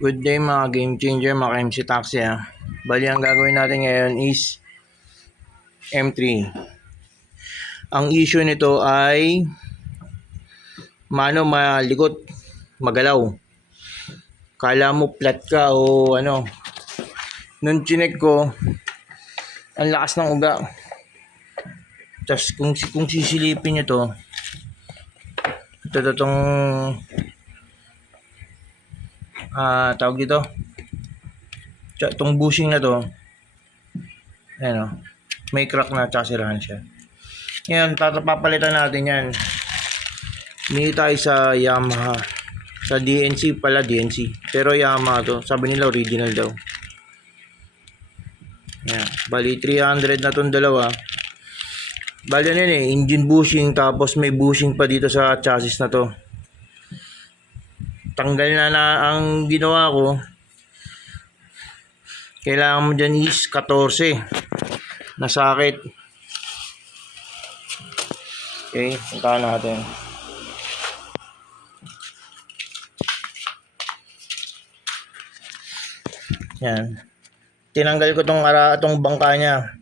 Good day mga game changer, mga MC Taxi Bali ang gagawin natin ngayon is M3. Ang issue nito ay malikot, magalaw. Kala mo flat ka o ano. Nung chinek ko, ang lakas ng uga. Tapos kung sisilipin nyo to, itong tawag dito, itong bushing na to, ayan o, may crack na tsaka sirahan siya. Ngayon, papalitan natin yan. Hindi tayo sa Yamaha, sa DNC pala, DNC, pero Yamaha to, sabi nila original daw. Ayan, bali 300 na tong dalawa. Bali ano yun engine bushing, tapos may bushing pa dito sa chassis na to. Tanggal na ang ginawa ko. Kailangan mo dyan is 14 na sakit. Okay, puntahan natin. Yan. Tinanggal ko tong bangka niya.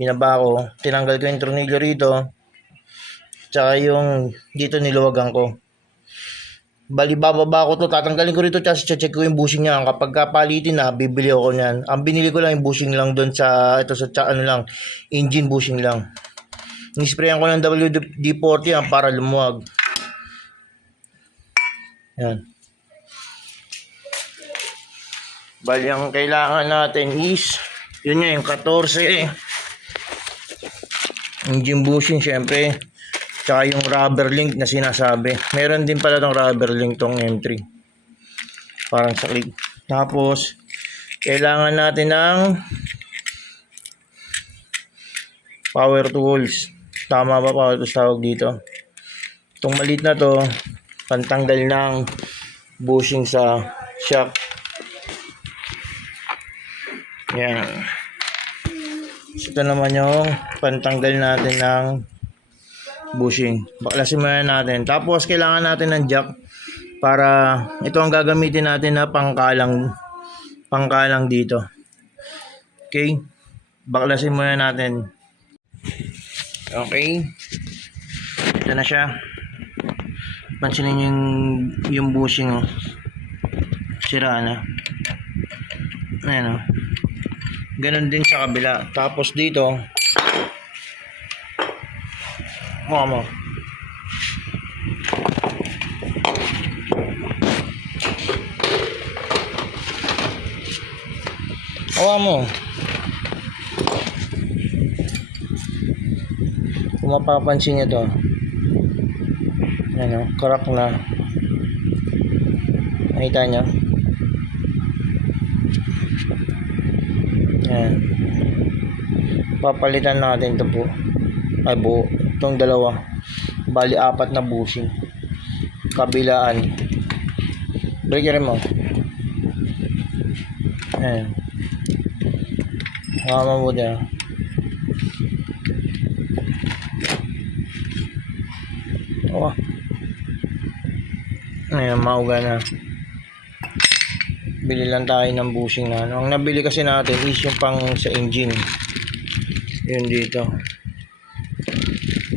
Binaba ko. Tinanggal ko yung tornilyo rito. Tsaka yung dito niluwagan ko. Bali bababa ko to, tatanggalin ko rito, tapos check ko yung bushing niya. Kapag kapalitin na, bibili ako niyan. Ang binili ko lang yung bushing lang doon sa engine bushing lang. Nisprayan ko ng WD-40 para lumuwag. Yan. Bali ang kailangan natin is yun nga yung 14 engine bushing syempre. Tsaka yung rubber link na sinasabi. Meron din pala tong rubber link tong M3. Parang saklig. Tapos, kailangan natin ng power tools. Tama ba power tools tawag dito? Itong maliit na to, pantanggal ng bushing sa shock. Yan. Ito naman yung pantanggal natin ng bushing. Baklasin muna natin. Tapos kailangan natin ng jack para ito ang gagamitin natin na pangkalang dito. Okay? Baklasin muna natin. Okay. Ito na siya. Pansinin yung bushing oh. Sira na. Ayan oh. Ganon din sa kabila. Tapos dito mo. Hawa mo. Kung mapapansin nyo to. Ano, crack na. Nakita nyo? Ayan. Papalitan natin ito po. Ay buo. Itong dalawa. Bali 4 na bushing. Kabilaan. Breaker mo. Ayan. Hama mo dyan. Oh. Ayan, mauga na. Bili lang tayo ng bushing na. Ang nabili kasi natin is yung pang sa engine. Yun dito.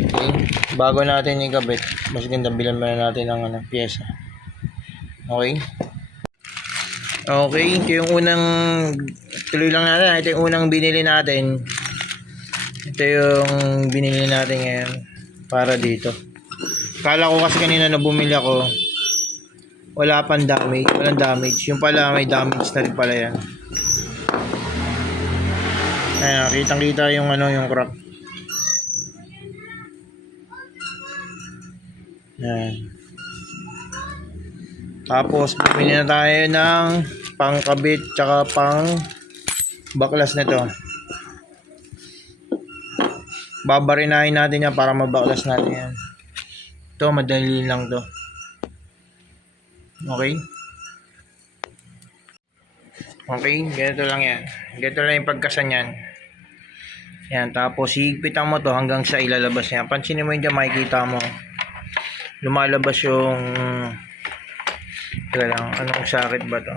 Okay. Bago natin ikabit, mas ganda bilan muna natin ng pyesa. Okay. Okay, ito yung unang tuloy lang natin. Ito yung unang binili natin. Ito yung binili natin ngayon para dito. Kala ko kasi kanina na bumili ako, wala pang damage, walang damage. Yung pala may damage na rin pala yan. Ayan, kitang-kita yung yung crack. Ayan. Tapos bumili na tayo ng pangkabit tsaka pang baklas nito. Babarinahin natin yan para mabaklas natin yan. Ito madali lang to. Okay? Okay, ganito lang yan. Ganito lang yung pagkasan yan. Yan, tapos higpitan mo to hanggang sa ilalabas niya. Pansinin mo yun dyan, makikita mo. Lumalabas yung teka lang, anong sakit ba to?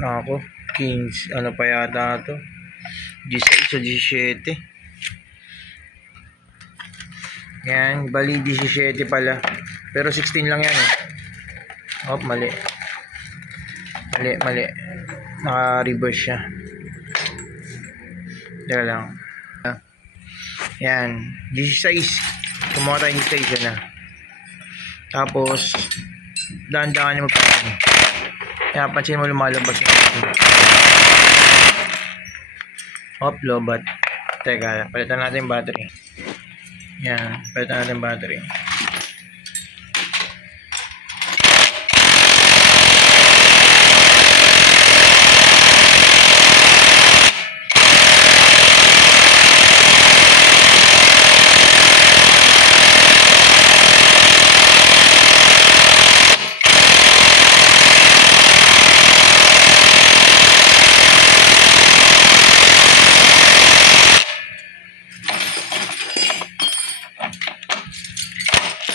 Ako, 15, ano pa yata to? 16 o 17. Yan, bali 17 pala. Pero 16 lang yan eh. Oh, mali. Mali. Naka-reverse siya. Teka lang. Yan, 16. Kumuha tayo 16 na. Tapos, dahan-dahan mo pa. Kaya pansin mo lumalabas yung hop, lobat. Teka, palitan natin yung battery. Yan, palitan natin yung battery.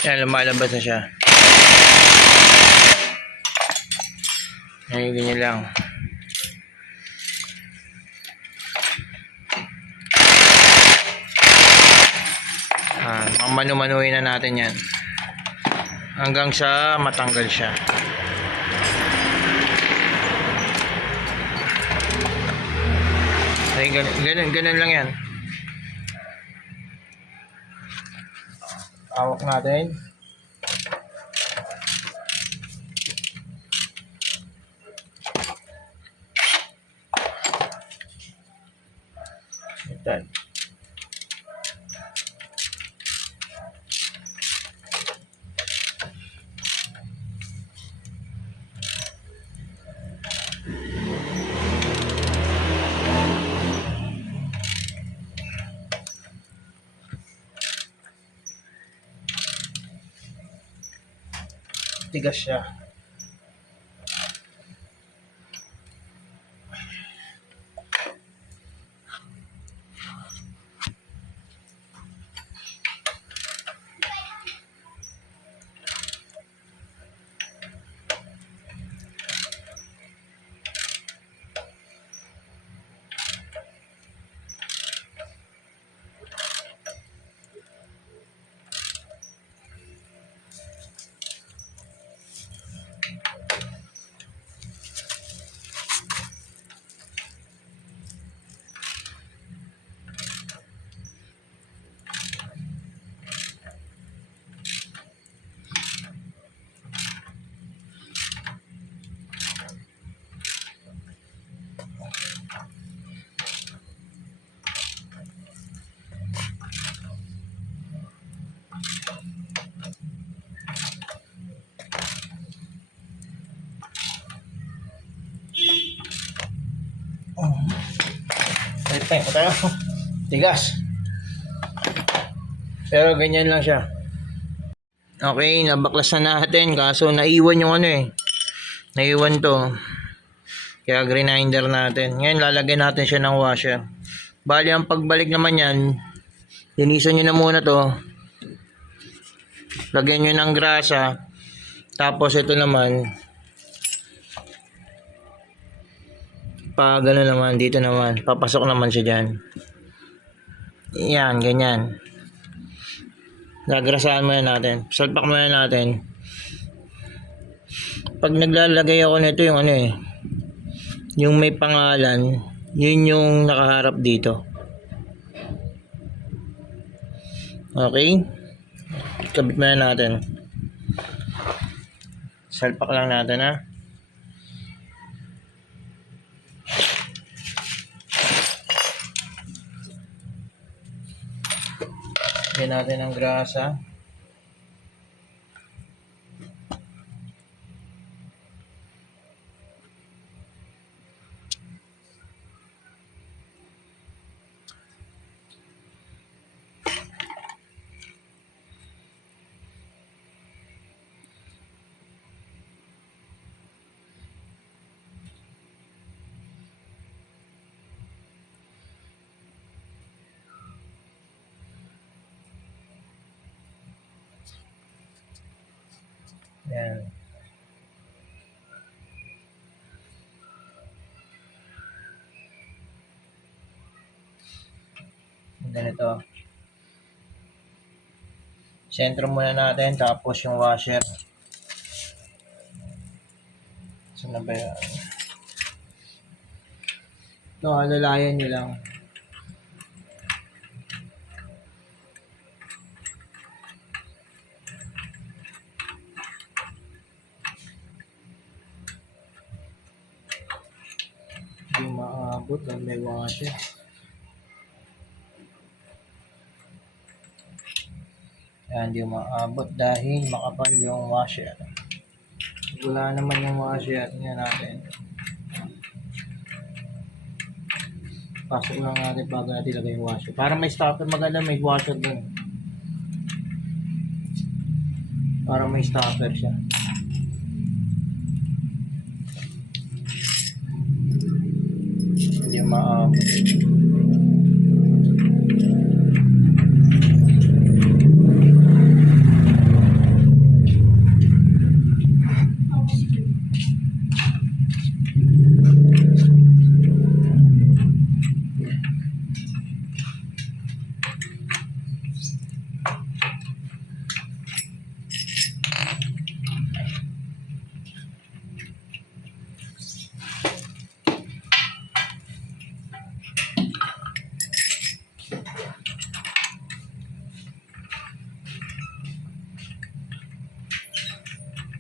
Yan, lumalabas na siya. Yan, ganyan lang. Manu-manuhin na natin yan. Hanggang sa matanggal siya. Ay, ganun lang yan. Hawak natin. Ito. Tigas siya. Tayo. Tigas. Pero ganyan lang siya. Okay, nabaklas na natin. Kaso naiwan yung ano eh. Naiwan to. Kaya grinder natin. Ngayon lalagyan natin siya ng washer. Bali ang pagbalik naman yan, linisan nyo na muna to. Lagyan nyo ng grasa. Tapos ito naman, gano'n naman, dito naman, papasok naman siya dyan. Yan, ganyan. Nagrasaan muna natin. Salpak muna natin. Pag naglalagay ako nito yung ano eh, yung may pangalan, yun yung nakaharap dito. Okay? Kabit muna natin. Salpak lang natin ha. Lagyan natin ang grasa. Yan. Ganito. Sentro muna natin, tapos yung washer. Saan na ba yan? Ito, alalayan nyo lang. Hindi maabot lang may washer. Yan, hindi maabot dahil makapal yung washer. Wala naman yung washer niya natin. Pasok lang natin bago natin ilagay yung washer. Para may stopper, maganda may washer dun. Para may stopper siya. Hindi maabot.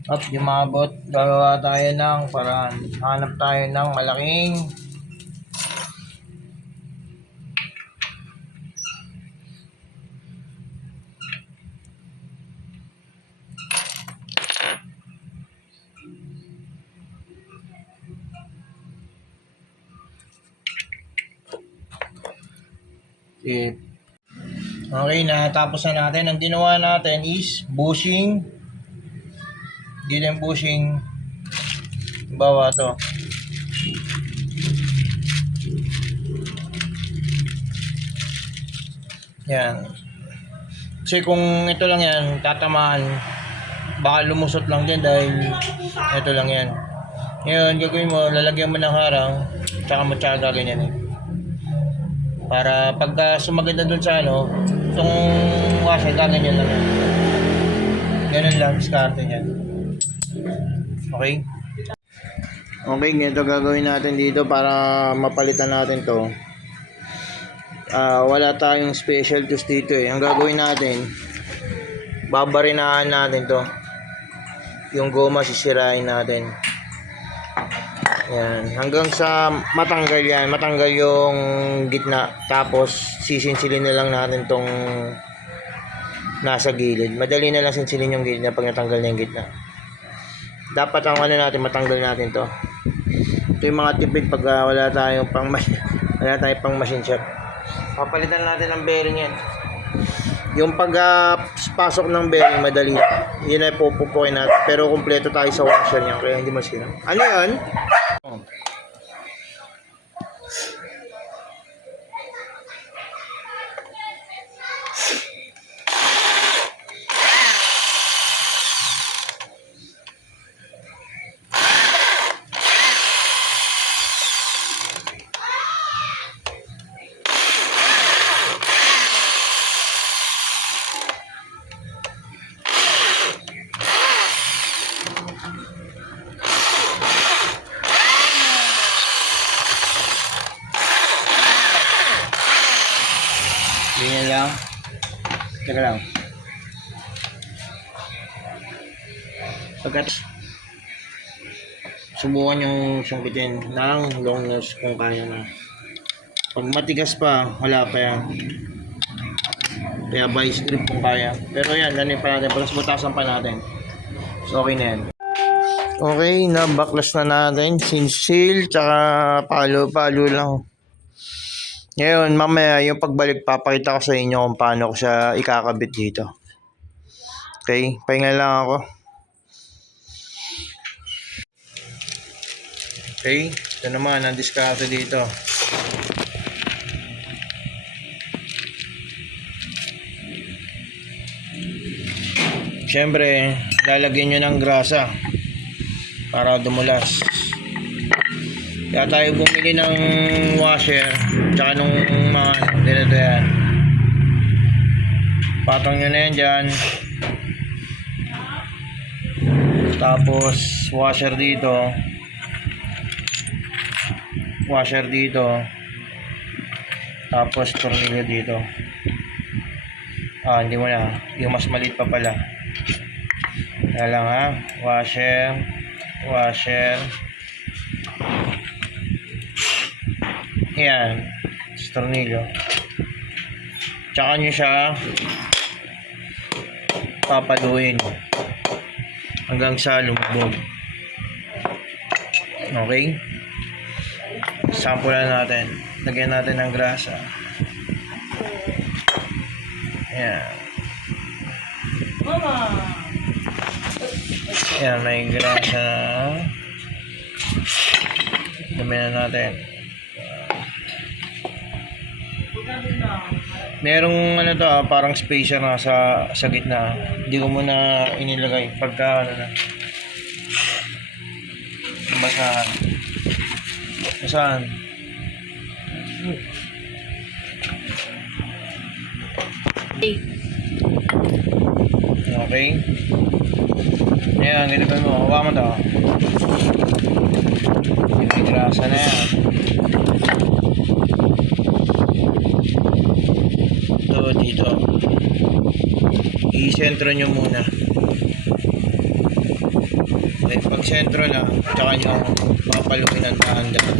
Up, di maabot. Gagawa tayo ng paraan. Hanap tayo ng malaking okay na, tapos na natin. Ang ginawa natin is bushing. Dito yung bushing. Bawa to. Yan. Kasi kung ito lang yan, tatamaan, baka lumusot lang din dahil ito lang yan. Ngayon, gagawin mo, lalagyan mo ng harang, tsaka matyaga ganyan eh. Para pagka sumaganda dun sa ano, itong washer, gaganyan lang yan. Ganun lang, diskarte niyan. Okay? Okay, ganito gagawin natin dito para mapalitan natin to. Wala tayong special tools dito eh. Ang gagawin natin, babarinahan natin to. Yung goma sisirain natin. Yan, hanggang sa matanggal yan, matanggal yung gitna. Tapos sisinsilin na lang natin tong nasa gilid. Madali na lang sinsilin yung gilid na pag natanggal na yung gitna. Dapat ang ano natin, matanggal natin to. Ito yung mga tipid pag wala tayong pang machine shop. Papalitan natin ang bearing yan. Yung pasok ng bearing madali. Yun ay pupupukin natin. Pero kumpleto tayo sa washer niya kaya hindi masira. Ano yan? Ganyan lang. Teka lang. Pagkat subukan yung sungkitin ng long nose kung kaya na. Pag matigas pa, wala pa yan. Kaya vice grip kung kaya. Pero yan, ganin pa natin. Plus butasan pa natin. So okay na yan. Okay, na-backlash na natin. Sinsil, tsaka palo-palo lang. Ngayon, mamaya yung pagbalik, papakita ko sa inyo kung paano ko siya ikakabit dito. Okay, pahinga lang ako. Okay, ito naman ang diskarte dito. Siyempre, lalagyan nyo ng grasa para dumulas. Kaya tayo bumili ng washer tsaka nung mga ganito yan. Patong nyo na yan dyan. Tapos washer dito. Washer dito. Tapos tornilyo dito. Hindi mo na. Yung mas maliit pa pala. Kaya lang ha. Washer. Washer. Yan. Tornilyo. Tsaka nyo siya papaluin hanggang sa lumubog. Okay? Sampulan natin. Lagyan natin ng grasa. Ayan. Ayan, may grasa. Dami na natin. Merong ano to, parang spacer na sa gitna. Hindi ko muna inilagay pagka ano na. Basahan. Basahan. Okay. Ayan, ganito mo. Hawa mo to. May grasa na yan. Ito dito. I-sentro nyo muna. Then pag sentro na, tsaka nyo papaluin ng dahan-dahan.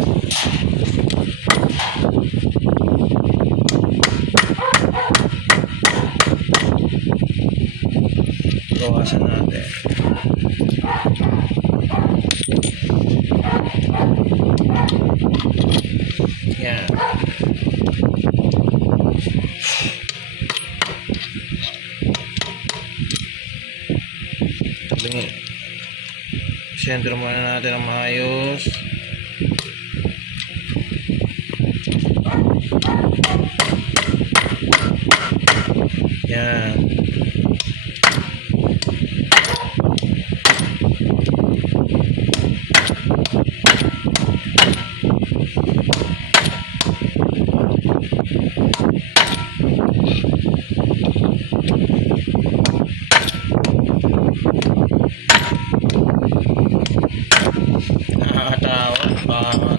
Bawasan natin. Yan. Sentro muna natin ang maayos. Yan.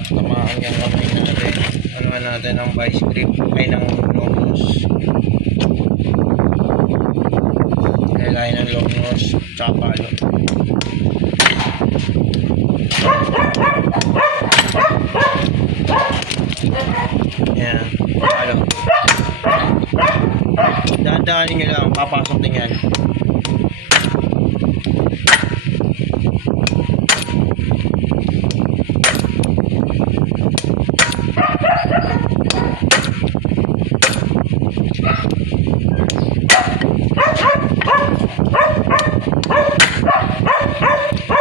Tamaan yung kamay natin. Ano natin ang vice grip ay ng long nose. Nilay ng long nose tsaka palo. Yan, palo. Dahan-dahanin nyo lang, papasok din yan.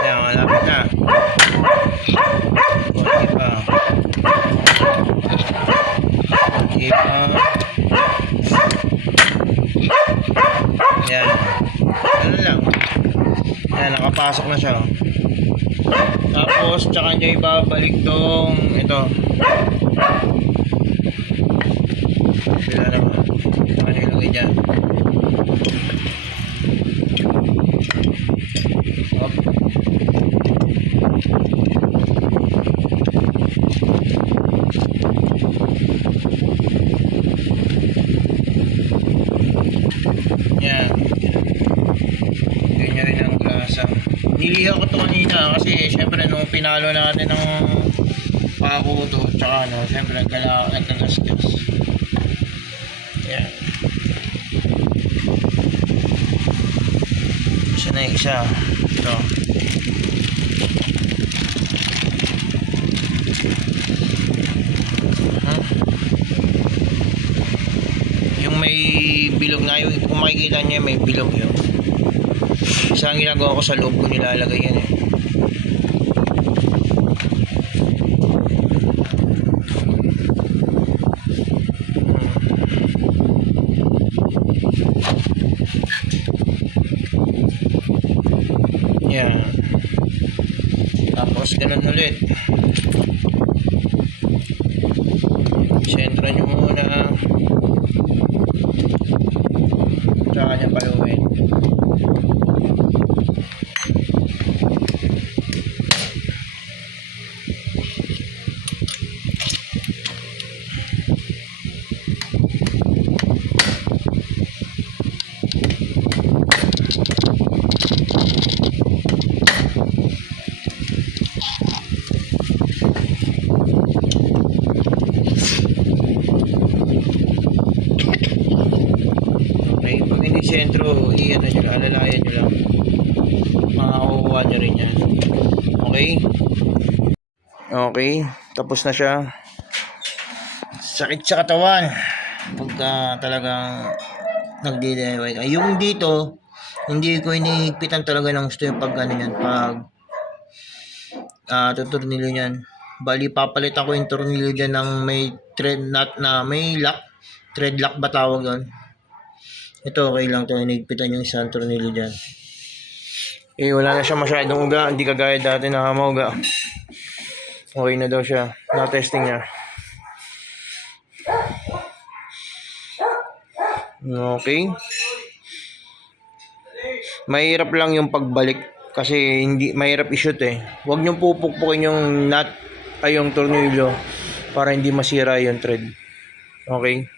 Yan, malapit na. Konti pa. Konti pa. Yan. Ano lang. Yan, nakapasok na siya. Tapos, tsaka nyo ibabalik tong ito. Sila naman. Tsaka nyo ilagay dyan. Hop. Yan. Ganyan rin ang grasa. Nilihaw ko ito kanina kasi syempre nung pinalo natin ng pako to tsaka ano, syempre nagkagasgas. Yan. Isa na isa. Ito. Yung may bilog na yung kung makikita nyo may bilog yun. Isa ang ginagawa ko sa loob ko nilalagay yan eh. Yan. Tapos ganun ulit. Sentro nyo muna. ano nyo lang, alalayan nyo lang. Makakukuha nyo rin yan. Okay? Okay, tapos na siya. Sakit sa katawan pagka talagang nagdi-DIY ka. Yung dito, hindi ko inihigpitan talaga ng gusto yung pag ano yan, pag tuturnilyo yan. Bali, papalitan ko yung tornilyo dyan ng may thread nut na may lock. Thread lock ba tawag doon? Ito, okay lang to. Inihigpitan yung isang tornilyo dyan. Eh, wala na siya masyadong uga. Hindi kagaya dati na mauga. Okay na daw siya. Na-testing niya. Okay. Mahirap lang yung pagbalik kasi hindi mahirap i-shoot eh. Huwag niyong pupukpukin yung nut ay yung tornilyo para hindi masira yung thread. Okay?